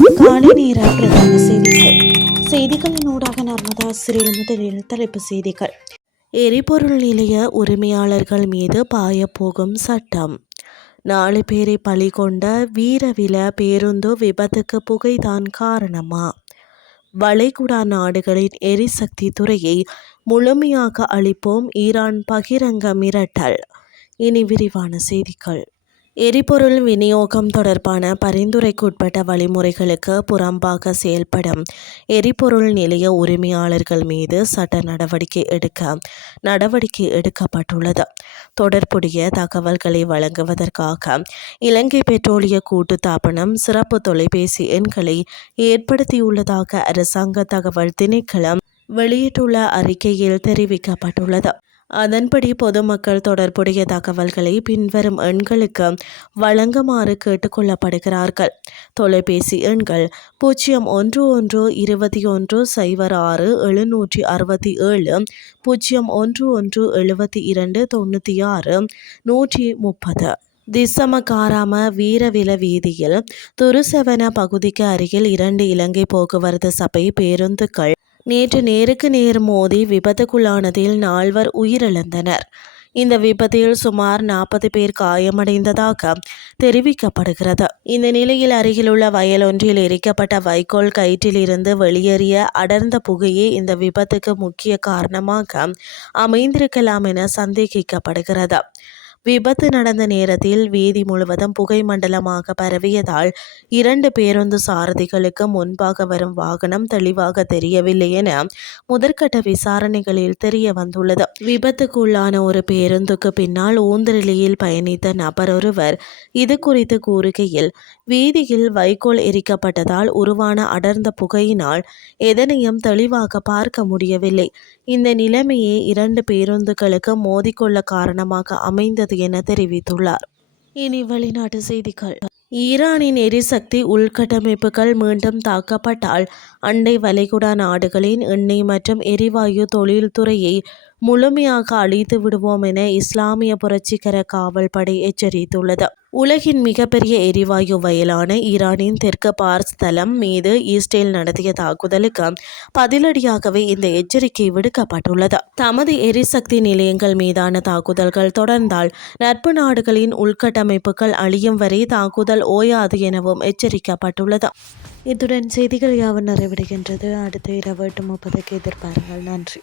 காலை நேர பிரதான செய்திகள். செய்திகளின் ஊடாக நர்மதா சிறில் முதலில் தலைப்பு செய்திகள். எரிபொருள் நிலைய உரிமையாளர்கள் மீது பாயப்போகும் சட்டம். 4 பேரை பலி கொண்ட வீரவில பேருந்து விபத்துக்கு புகைதான் காரணமா? வளைகுடா நாடுகளின் எரிசக்தி துறையை முழுமையாக அளிப்போம், ஈரான் பகிரங்க மிரட்டல். இனி விரிவான செய்திகள். எரிபொருள் விநியோகம் தொடர்பான பரிந்துரைக்குட்பட்ட வழிமுறைகளுக்கு புறம்பாக செயல்படும் எரிபொருள் நிலைய உரிமையாளர்கள் மீது சட்ட நடவடிக்கை எடுக்கப்பட்டுள்ளது. தொடர்புடைய தகவல்களை வழங்குவதற்காக இலங்கை பெட்ரோலிய கூட்டுத்தாபனம் சிறப்பு தொலைபேசி எண்களை ஏற்படுத்தியுள்ளதாக அரசாங்க தகவல் திணைக்களம் வெளியிட்டுள்ள அறிக்கையில் தெரிவிக்கப்பட்டுள்ளது. அதன்படி பொதுமக்கள் தொடர்புடைய தகவல்களை பின்வரும் எண்களுக்கு வழங்குமாறு கேட்டுக்கொள்ளப்படுகிறார்கள். தொலைபேசி எண்கள் 0112106767, 0117296130. திசமகாராம வீரவில வீதியில் துருசவன பகுதிக்கு அருகில் 2 இலங்கை போக்குவரத்து சபை பேருந்துகள் நேற்று நேருக்கு நேர் மோதி விபத்துக்குள்ளானதில் 4 உயிரிழந்தனர். இந்த விபத்தில் சுமார் 40 பேர் காயமடைந்ததாக தெரிவிக்கப்படுகிறது. இந்த நிலையில் அருகிலுள்ள வயல் ஒன்றில் எரிக்கப்பட்ட வைக்கோல் கயிற்றிலிருந்து வெளியேறிய அடர்ந்த புகையே இந்த விபத்துக்கு முக்கிய காரணமாக அமைந்திருக்கலாம் என சந்தேகிக்கப்படுகிறது. விபத்து நடந்த நேரத்தில் வீதி முழுவதும் புகை மண்டலமாக பரவியதால் 2 பேருந்து சாரதிகளுக்கு முன்பாக வரும் வாகனம் தெளிவாக தெரியவில்லை என முதற்கட்ட விசாரணைகளில் தெரிய வந்துள்ளது. விபத்துக்குள்ளான ஒரு பேருந்துக்கு பின்னால் ஊந்தலில் பயணித்த நபர் ஒருவர் இது குறித்து கூறுகையில், வீதியில் வைக்கோல் எரிக்கப்பட்டதால் உருவான அடர்ந்த புகையினால் எதனையும் தெளிவாக பார்க்க முடியவில்லை. இந்த நிலைமையே 2 பேருந்துகளுக்கு மோதிக்கொள்ள காரணமாக அமைந்தது என தெரிவித்துள்ளார். இனி வெளிநாட்டு செய்திகள். ஈரானின் எரிசக்தி உள்கட்டமைப்புகள் மீண்டும் தாக்கப்பட்டால் அண்டை வளைகுடா நாடுகளின் எண்ணெய் மற்றும் எரிவாயு தொழில்துறையை முழுமையாக அழித்து விடுவோம் என இஸ்லாமிய புரட்சிகர காவல் படை எச்சரித்துள்ளது. உலகின் மிகப்பெரிய எரிவாயு வயலான ஈரானின் தெற்கு பார்ஸ் தளம் மீது இஸ்ரேல் நடத்திய தாக்குதலுக்கு பதிலடியாகவே இந்த எச்சரிக்கை விடுக்கப்பட்டுள்ளது. தமது எரிசக்தி நிலையங்கள் மீதான தாக்குதல்கள் தொடர்ந்தால் நட்பு நாடுகளின் உள்கட்டமைப்புகள் அழியும் வரை தாக்குதல் ஓயாது எனவும் எச்சரிக்கப்பட்டுள்ளது. இத்துடன் செய்திகள் யாவும் நிறைவடைகின்றது. அடுத்த இரவு 8:30 எதிர்பாருங்கள். நன்றி.